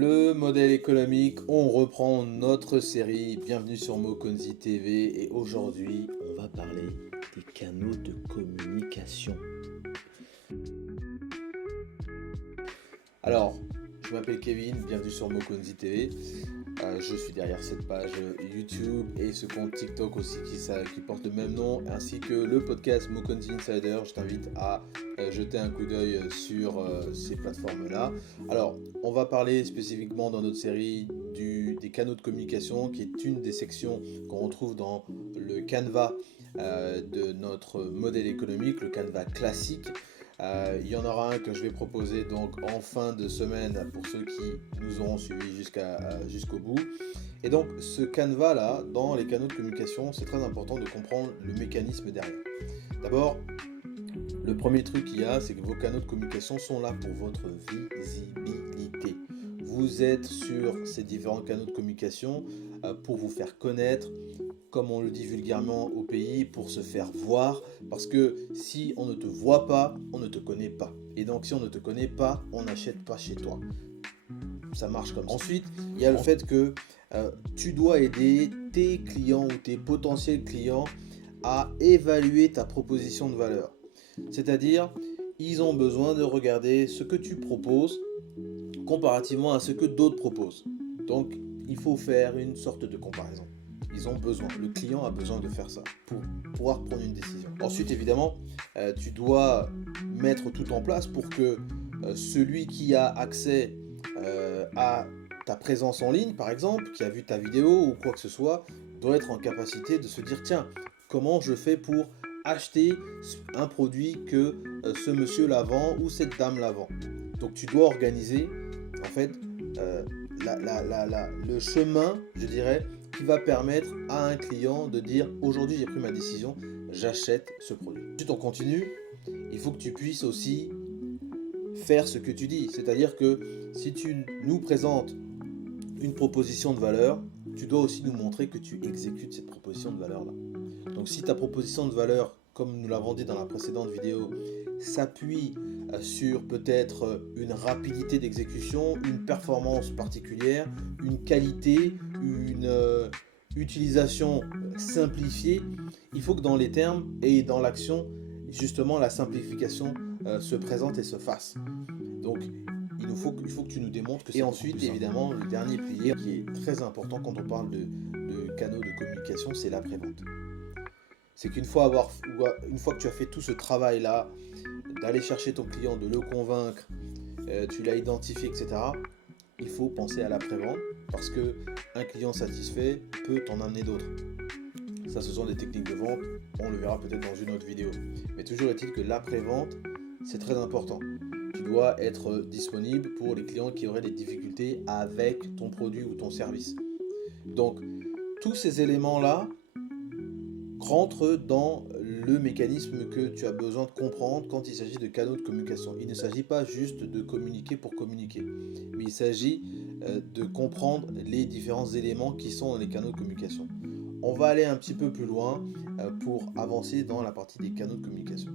Le modèle économique, on reprend notre série. Bienvenue sur Mokonzi TV et aujourd'hui, on va parler des canaux de communication. Alors, je m'appelle Kevin, bienvenue sur Mokonzi TV. Je suis derrière cette page YouTube et ce compte TikTok aussi qui porte le même nom, ainsi que le podcast Mokonzi Insider. Je t'invite à jeter un coup d'œil sur ces plateformes-là. Alors, on va parler spécifiquement dans notre série des canaux de communication, qui est une des sections qu'on retrouve dans le canevas de notre modèle économique, le canevas classique. Il y en aura un que je vais proposer donc en fin de semaine pour ceux qui nous auront suivis jusqu'au bout. Et donc ce canevas là, dans les canaux de communication, c'est très important de comprendre le mécanisme derrière. D'abord, le premier truc qu'il y a, c'est que vos canaux de communication sont là pour votre visibilité. Vous êtes sur ces différents canaux de communication pour vous faire connaître, comme on le dit vulgairement au pays, pour se faire voir, parce que si on ne te voit pas, on ne te connaît pas. Et donc si on ne te connaît pas, on n'achète pas chez toi. Ça marche comme ça. Ensuite, il y a le fait que tu dois aider tes clients ou tes potentiels clients à évaluer ta proposition de valeur. C'est-à-dire, ils ont besoin de regarder ce que tu proposes comparativement à ce que d'autres proposent. Donc, il faut faire une sorte de comparaison. Ils ont besoin, le client a besoin de faire ça pour pouvoir prendre une décision. Ensuite, évidemment, tu dois mettre tout en place pour que celui qui a accès à ta présence en ligne, par exemple, qui a vu ta vidéo ou quoi que ce soit, doit être en capacité de se dire, tiens, comment je fais pour acheter un produit que ce monsieur la vend ou cette dame la vend. Donc tu dois organiser en fait le chemin, je dirais, qui va permettre à un client de dire aujourd'hui j'ai pris ma décision, j'achète ce produit. Ensuite on continue, il faut que tu puisses aussi faire ce que tu dis, c'est-à-dire que si tu nous présentes une proposition de valeur, tu dois aussi nous montrer que tu exécutes cette proposition de valeur là. Donc si ta proposition de valeur, comme nous l'avons dit dans la précédente vidéo, s'appuie sur peut-être une rapidité d'exécution, une performance particulière, une qualité, une utilisation simplifiée, il faut que dans les termes et dans l'action, justement la simplification se présente et se fasse. Donc il faut que tu nous démontres que c'est. Et ensuite, évidemment, le dernier pilier qui est très important quand on parle de canaux de communication, c'est l'après-vente. C'est qu'une fois que tu as fait tout ce travail-là, d'aller chercher ton client, de le convaincre, tu l'as identifié, etc., il faut penser à l'après-vente parce qu'un client satisfait peut t'en amener d'autres. Ça, ce sont des techniques de vente, on le verra peut-être dans une autre vidéo. Mais toujours est-il que l'après-vente, c'est très important. Tu dois être disponible pour les clients qui auraient des difficultés avec ton produit ou ton service. Donc, tous ces éléments-là rentrent dans le mécanisme que tu as besoin de comprendre quand il s'agit de canaux de communication. Il ne s'agit pas juste de communiquer pour communiquer, mais il s'agit de comprendre les différents éléments qui sont dans les canaux de communication. On va aller un petit peu plus loin pour avancer dans la partie des canaux de communication.